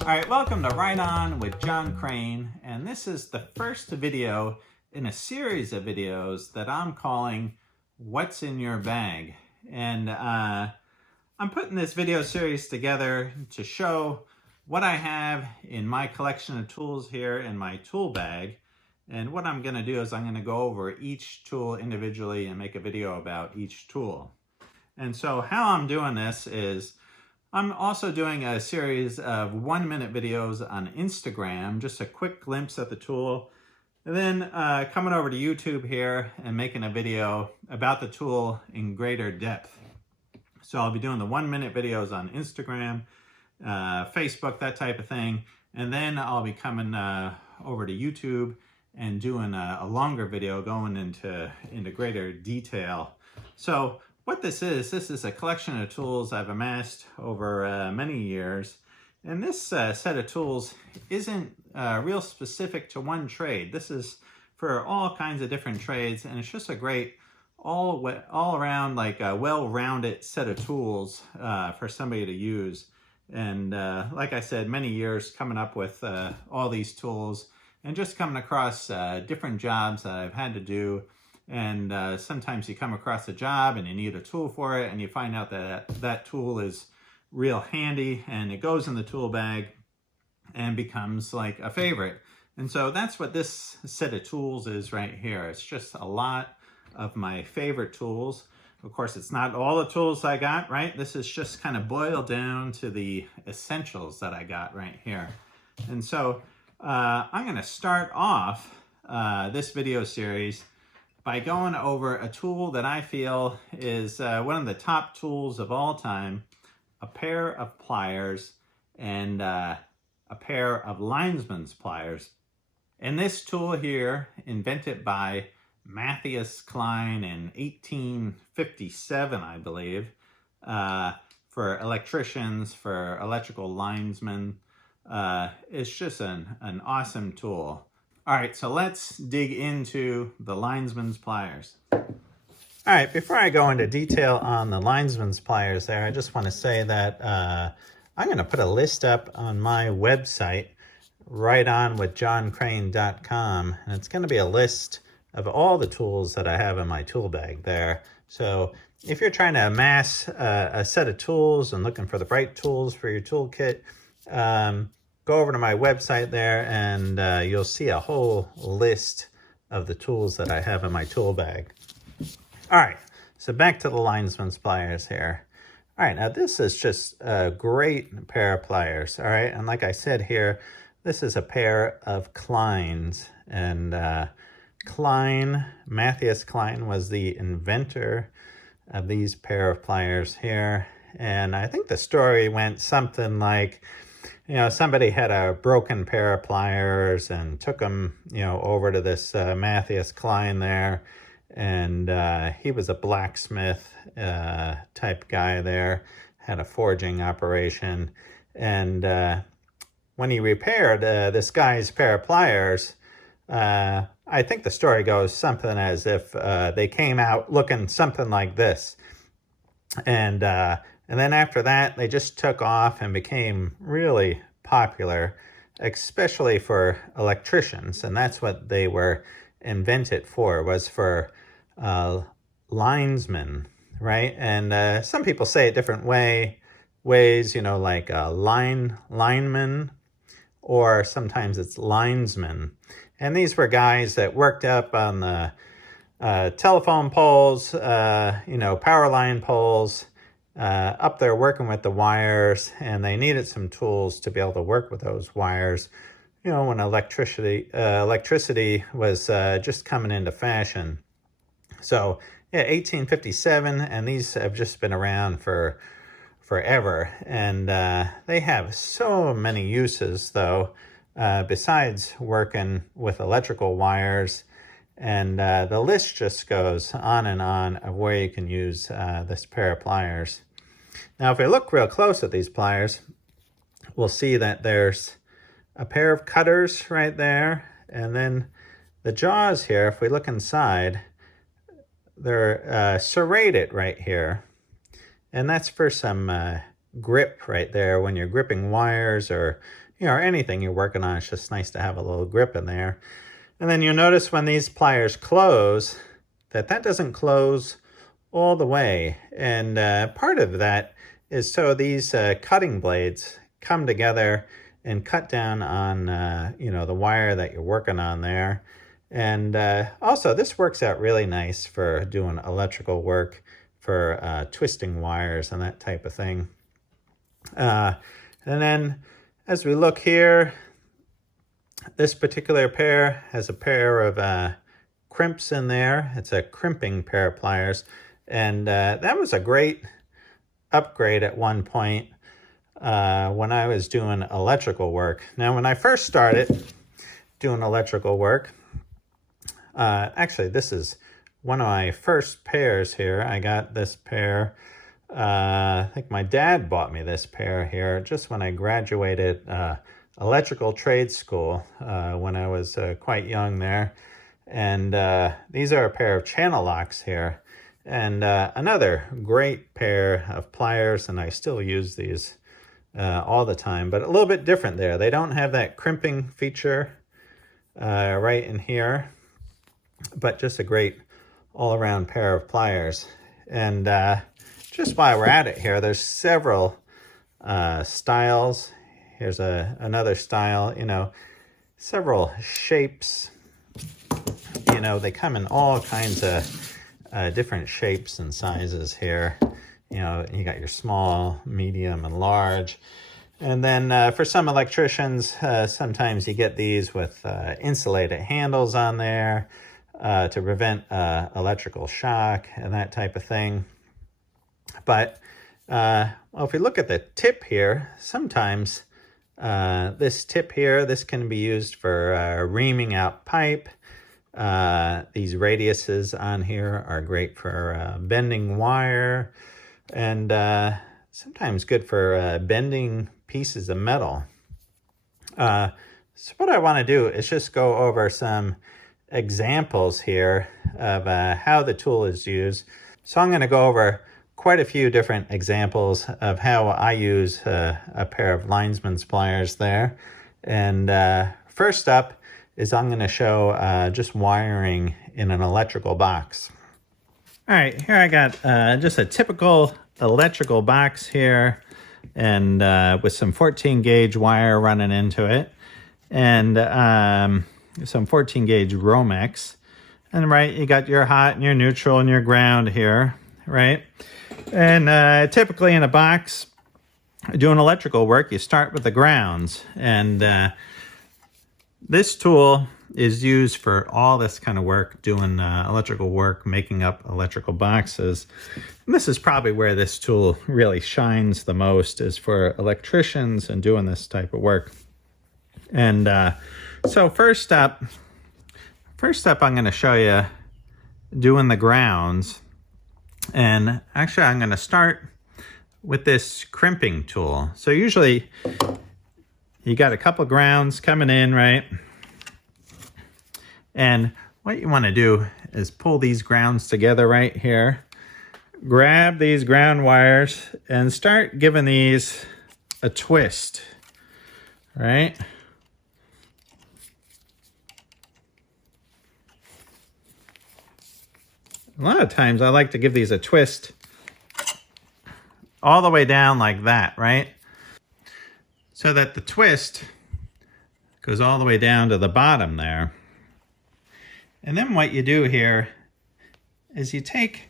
All right, welcome to Right On with Jon Crane, and this is the first video in a series of videos that I'm calling What's in Your Bag. And I'm putting this video series together to show what I have in my collection of tools here in my tool bag. And what I'm going to do is I'm going to go over each tool individually and make a video about each tool. And so how I'm doing this is I'm also doing a series of 1-minute videos on Instagram, just a quick glimpse at the tool, and then coming over to YouTube here and making a video about the tool in greater depth. So I'll be doing the 1-minute videos on Instagram, Facebook, that type of thing, and then I'll be coming over to YouTube and doing a longer video going into greater detail. So what this is a collection of tools I've amassed over many years. And this set of tools isn't real specific to one trade. This is for all kinds of different trades, and it's just a great all around, like a well-rounded set of tools for somebody to use. And like I said, many years coming up with all these tools and just coming across different jobs that I've had to do. And sometimes you come across a job and you need a tool for it, and you find out that that tool is real handy and it goes in the tool bag and becomes like a favorite. And so that's what this set of tools is right here. It's just a lot of my favorite tools. Of course, it's not all the tools I got, right? This is just kind of boiled down to the essentials that I got right here. And so I'm going to start off this video series by going over a tool that I feel is one of the top tools of all time, a pair of pliers and a pair of linesman's pliers. And this tool here, invented by Klein in 1857, I believe, for electricians, for electrical linesmen, it's just an awesome tool. All right, so let's dig into the linesman's pliers. All right, before I go into detail on the linesman's pliers there, I just want to say that I'm going to put a list up on my website, rightonwithjoncrane.com, and it's going to be a list of all the tools that I have in my tool bag there. So if you're trying to amass a set of tools and looking for the right tools for your toolkit, go over to my website there and you'll see a whole list of the tools that I have in my tool bag. All right, so back to the linesman's pliers here. All right, now this is just a great pair of pliers, all right? And like I said here, this is a pair of Kleins. And Matthias Klein was the inventor of these pair of pliers here. And I think the story went something like, you know, somebody had a broken pair of pliers and took them, you know, over to this Matthias Klein there. And he was a blacksmith type guy there, had a forging operation. And when he repaired this guy's pair of pliers, I think the story goes something as if they came out looking something like this. And then after that, they just took off and became really popular, especially for electricians. And that's what they were invented for, was for linesmen, right? And some people say it different ways, you know, like lineman, or sometimes it's linesman. And these were guys that worked up on the telephone poles, you know, power line poles, up there working with the wires, and they needed some tools to be able to work with those wires, you know, when electricity was just coming into fashion. So yeah, 1857, and these have just been around for forever. And they have so many uses, though, besides working with electrical wires. And the list just goes on and on of where you can use this pair of pliers. Now, if we look real close at these pliers, we'll see that there's a pair of cutters right there. And then the jaws here, if we look inside, they're serrated right here. And that's for some grip right there when you're gripping wires, or you know, or anything you're working on, it's just nice to have a little grip in there. And then you'll notice when these pliers close, that doesn't close all the way. And part of that is so these cutting blades come together and cut down on, you know, the wire that you're working on there. And also, this works out really nice for doing electrical work, for twisting wires and that type of thing. And then as we look here, this particular pair has a pair of crimps in there. It's a crimping pair of pliers. And that was a great upgrade at one point when I was doing electrical work. Now, when I first started doing electrical work, actually, this is one of my first pairs here. I got this pair. I think my dad bought me this pair here just when I graduated electrical trade school when I was quite young there. And these are a pair of channel locks here. And another great pair of pliers, and I still use these all the time, but a little bit different there. They don't have that crimping feature right in here, but just a great all-around pair of pliers. And just while we're at it here, there's several styles. Here's another style, you know, several shapes. You know, they come in all kinds of different shapes and sizes here. You know, you got your small, medium, and large. And then for some electricians, sometimes you get these with insulated handles on there to prevent electrical shock and that type of thing. But well, if we look at the tip here, sometimes this tip here, this can be used for reaming out pipe. These radiuses on here are great for bending wire, and sometimes good for bending pieces of metal. So what I want to do is just go over some examples here of how the tool is used. So I'm going to go over quite a few different examples of how I use a pair of Linemans pliers there. And first up is I'm going to show just wiring in an electrical box. All right, here I got just a typical electrical box here, and with some 14 gauge wire running into it, and some 14 gauge Romex. And right, you got your hot and your neutral and your ground here, right? And typically in a box doing electrical work, you start with the grounds. And this tool is used for all this kind of work, doing electrical work, making up electrical boxes. And this is probably where this tool really shines the most, is for electricians and doing this type of work. And so first up, I'm going to show you doing the grounds. And actually, I'm going to start with this crimping tool. So usually you got a couple grounds coming in, right? And what you want to do is pull these grounds together right here. Grab these ground wires and start giving these a twist, right? A lot of times I like to give these a twist all the way down like that, right? So that the twist goes all the way down to the bottom there. And then what you do here is you take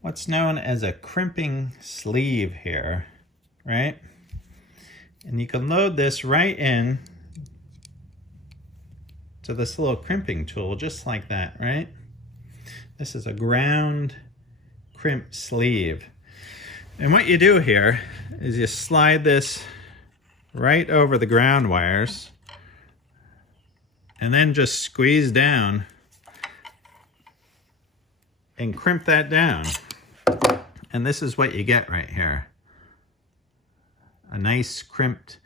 what's known as a crimping sleeve here, right? And you can load this right in to this little crimping tool, just like that, right? This is a ground crimp sleeve. And what you do here is you slide this right over the ground wires and then just squeeze down and crimp that down. And this is what you get right here. A nice crimped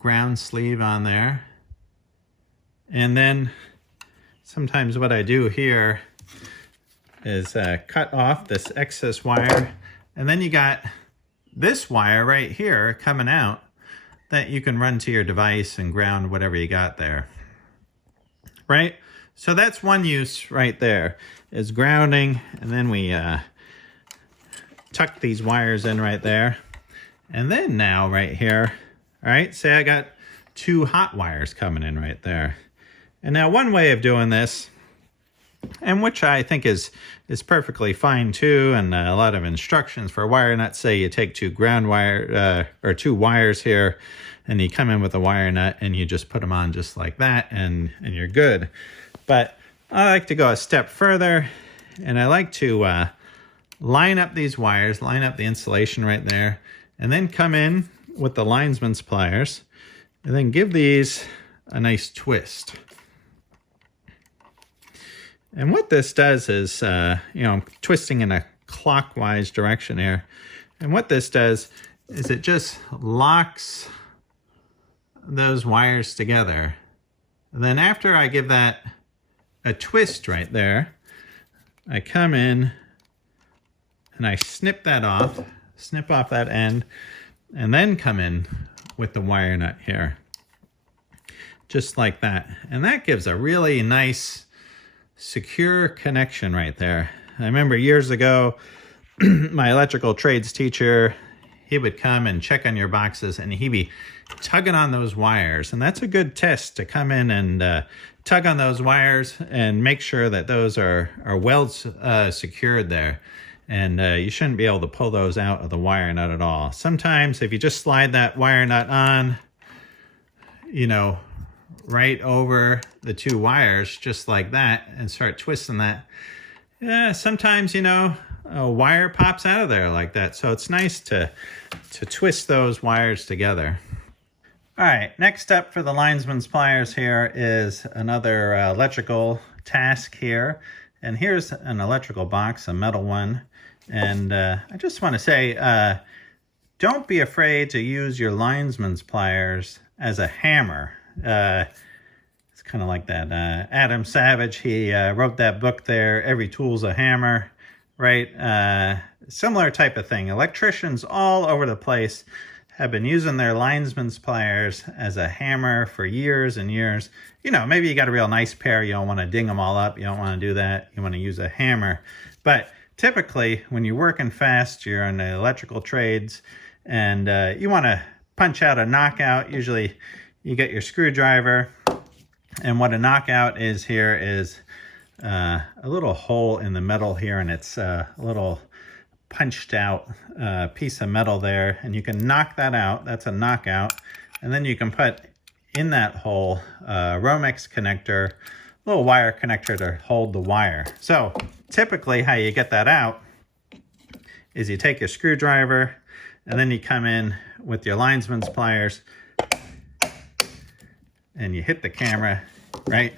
ground sleeve on there. And then sometimes what I do here is cut off this excess wire. And then you got this wire right here coming out. that you can run to your device and ground whatever you got there, right? So that's one use right there, is grounding. And then we tuck these wires in right there. And then now right here, all right, say I got 2 hot wires coming in right there. And now one way of doing this, and which I think is perfectly fine too, and a lot of instructions for wire nuts. Say you take 2 ground wire or 2 wires here, and you come in with a wire nut and you just put them on just like that, and you're good. But I like to go a step further, and I like to line up these wires, line up the insulation right there, and then come in with the linesman's pliers, and then give these a nice twist. And what this does is, I'm twisting in a clockwise direction here. And what this does is it just locks those wires together. And then after I give that a twist right there, I come in and I snip that off, snip off that end, and then come in with the wire nut here. Just like that. And that gives a really nice secure connection right there. I remember years ago, my electrical trades teacher, he would come and check on your boxes, and he'd be tugging on those wires. And that's a good test, to come in and tug on those wires and make sure that those are well secured there. And you shouldn't be able to pull those out of the wire nut at all. Sometimes if you just slide that wire nut on, right over the 2 wires, just like that, and start twisting that, sometimes, a wire pops out of there like that. So it's nice to twist those wires together. All right, next up for the linesman's pliers here is another electrical task here. And here's an electrical box, a metal one. And I just want to say, don't be afraid to use your linesman's pliers as a hammer. It's kind of like that Adam Savage, he wrote that book there, Every Tool's a Hammer, right? Similar type of thing. Electricians all over the place have been using their linesman's pliers as a hammer for years and years. Maybe you got a real nice pair, you don't want to ding them all up, you don't want to do that, you want to use a hammer. But typically, when you're working fast, you're in the electrical trades, and you want to punch out a knockout. Usually you get your screwdriver, and what a knockout is here is a little hole in the metal here, and it's a little punched out piece of metal there, and you can knock that out. That's a knockout. And then you can put in that hole a Romex connector, a little wire connector to hold the wire. So typically how you get that out is you take your screwdriver, and then you come in with your linesman's pliers, and you hit the camera, right?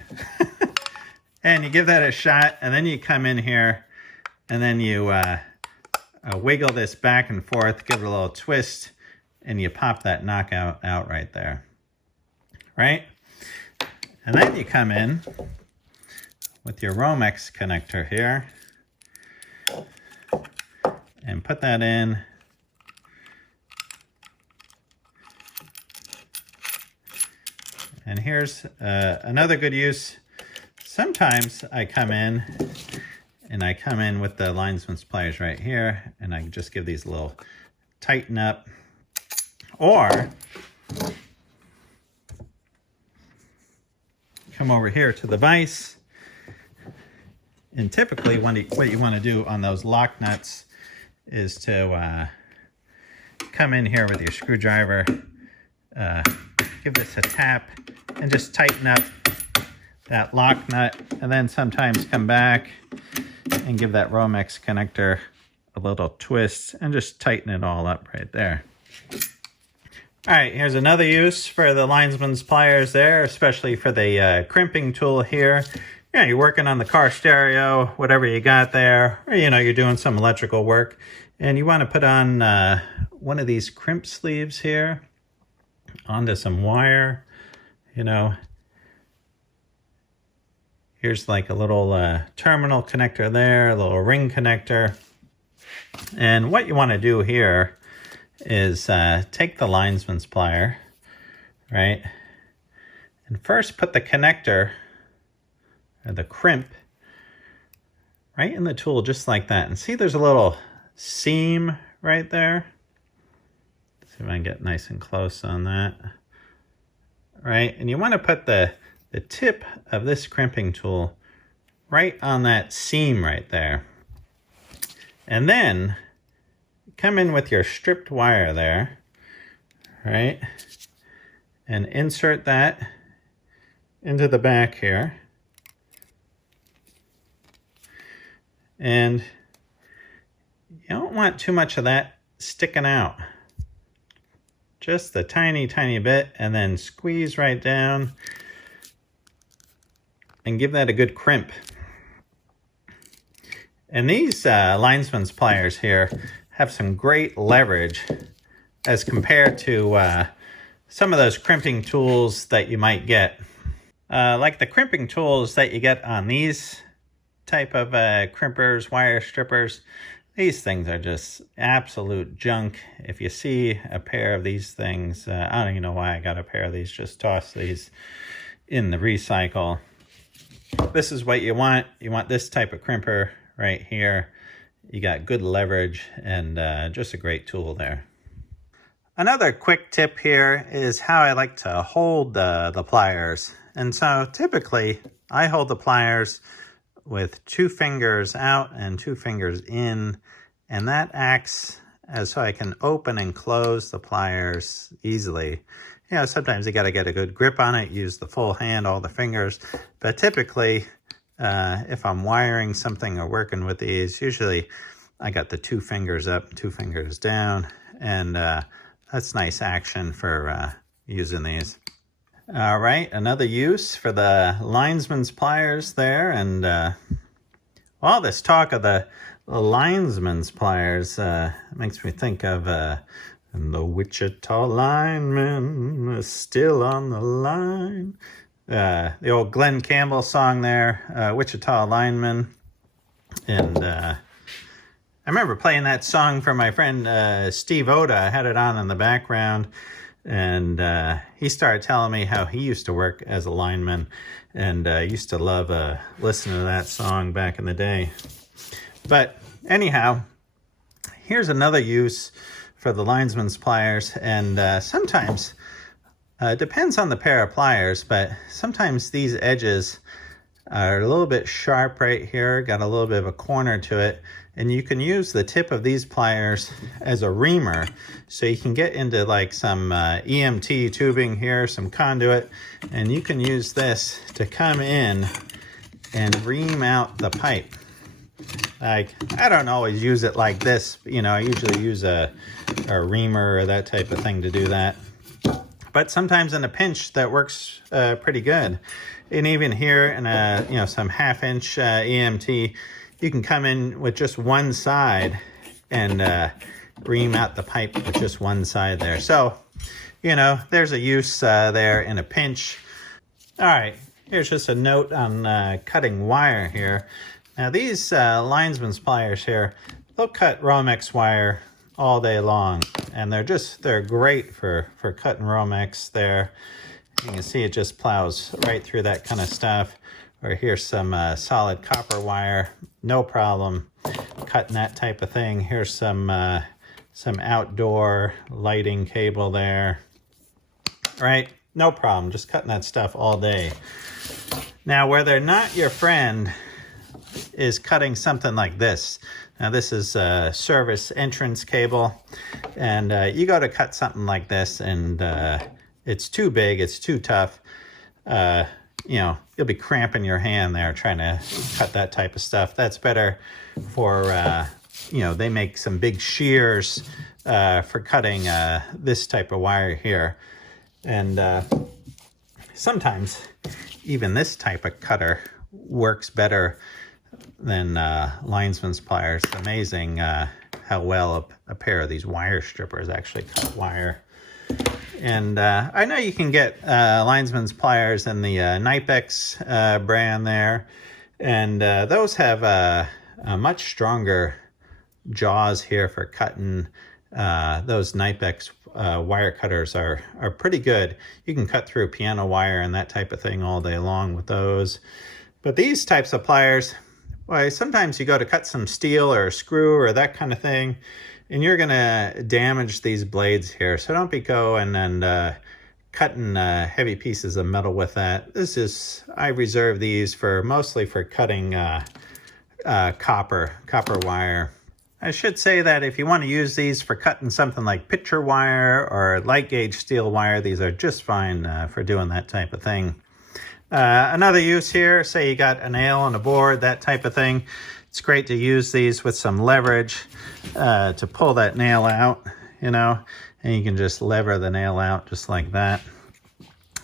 And you give that a shot, and then you come in here, and then you wiggle this back and forth, give it a little twist, and you pop that knockout out right there, right? And then you come in with your Romex connector here, and put that in. And here's another good use. Sometimes I come in with the linesman's pliers right here, and I just give these a little tighten up. Or come over here to the vise, and typically what you want to do on those lock nuts is to come in here with your screwdriver, give this a tap, and just tighten up that lock nut, and then sometimes come back and give that Romex connector a little twist and just tighten it all up right there. All right, here's another use for the linesman's pliers there, especially for the crimping tool here. You're working on the car stereo, whatever you got there, or you're doing some electrical work, and you want to put on one of these crimp sleeves here onto some wire. Here's like a little terminal connector there, a little ring connector. And what you want to do here is take the linesman's plier, right? And first put the connector, or the crimp, right in the tool, just like that. And see there's a little seam right there. See if I can get nice and close on that. Right, and you want to put the tip of this crimping tool right on that seam right there. And then come in with your stripped wire there, right? And insert that into the back here. And you don't want too much of that sticking out. Just a tiny, tiny bit, and then squeeze right down and give that a good crimp. And these Linesman's pliers here have some great leverage as compared to some of those crimping tools that you might get. Like the crimping tools that you get on these type of crimpers, wire strippers, these things are just absolute junk. If you see a pair of these things, I don't even know why I got a pair of these, just toss these in the recycle. This is what you want. You want this type of crimper right here. You got good leverage and just a great tool there. Another quick tip here is how I like to hold the pliers. And so typically I hold the pliers with 2 fingers out and 2 fingers in, and that acts as so I can open and close the pliers easily. You know, sometimes you got to get a good grip on it, use the full hand, all the fingers, but typically if I'm wiring something or working with these, usually I got the 2 fingers up, 2 fingers down, and that's nice action for using these. All right, another use for the Linesman's pliers there, and all this talk of the Linesman's pliers makes me think of the Wichita lineman is still on the line. The old Glenn Campbell song there, Wichita lineman, and I remember playing that song for my friend Steve Oda. I had it on in the background. And he started telling me how he used to work as a lineman, and used to love listening to that song back in the day. But anyhow, here's another use for the Linesman's pliers, and sometimes, depends on the pair of pliers, but sometimes these edges are a little bit sharp right here, got a little bit of a corner to it, and you can use the tip of these pliers as a reamer, so you can get into like some EMT tubing here, some conduit, and you can use this to come in and ream out the pipe. Like, I don't always use it like this, you know, I usually use a reamer or that type of thing to do that. But sometimes in a pinch that works pretty good. And even here in a, you know, some 1/2 inch EMT, you can come in with just one side and ream out the pipe with just one side there. So, you know, there's a use there in a pinch. All right, here's just a note on cutting wire here. Now these Linesman's pliers here, they'll cut Romex wire all day long, and they're great for cutting Romex there. You can see it just plows right through that kind of stuff. Or here's some solid copper wire, no problem cutting that type of thing. Here's some outdoor lighting cable there, right? No problem, just cutting that stuff all day. Now, where they're not your friend is cutting something like this. Now, this is a service entrance cable, and you go to cut something like this, and it's too big, it's too tough. You know, you'll be cramping your hand there trying to cut that type of stuff. That's better for, you know, they make some big shears for cutting this type of wire here. And sometimes even this type of cutter works better than Linesman's pliers. It's amazing how well a pair of these wire strippers actually cut wire. And I know you can get Linesman's pliers in the Knipex brand there, and those have a much stronger jaws here for cutting those Knipex wire cutters are pretty good. You can cut through piano wire and that type of thing all day long with those. But these types of pliers, well, sometimes you go to cut some steel or a screw or that kind of thing, and you're gonna damage these blades here. So don't be going and cutting heavy pieces of metal with that. I reserve these for mostly for cutting copper wire. I should say that if you want to use these for cutting something like picture wire or light gauge steel wire, these are just fine for doing that type of thing. Another use here, say you got a nail on a board, that type of thing. It's great to use these with some leverage to pull that nail out, and you can just lever the nail out just like that.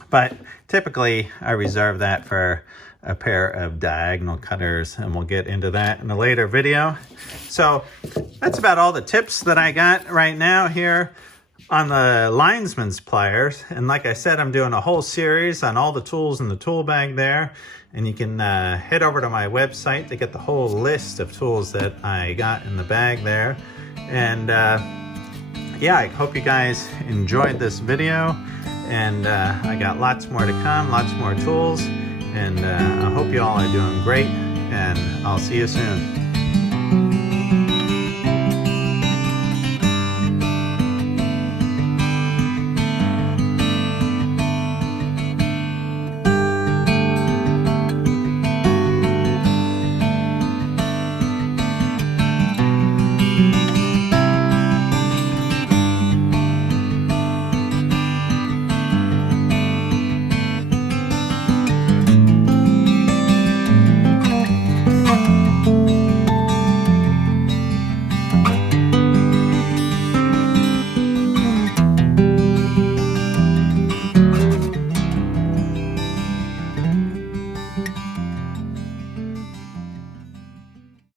But typically I reserve that for a pair of diagonal cutters, and we'll get into that in a later video. So that's about all the tips that I got right now here on the Linemans Pliers. And like I said, I'm doing a whole series on all the tools in the tool bag there. And you can head over to my website to get the whole list of tools that I got in the bag there. And yeah, I hope you guys enjoyed this video. And I got lots more to come, lots more tools. And I hope you all are doing great. And I'll see you soon.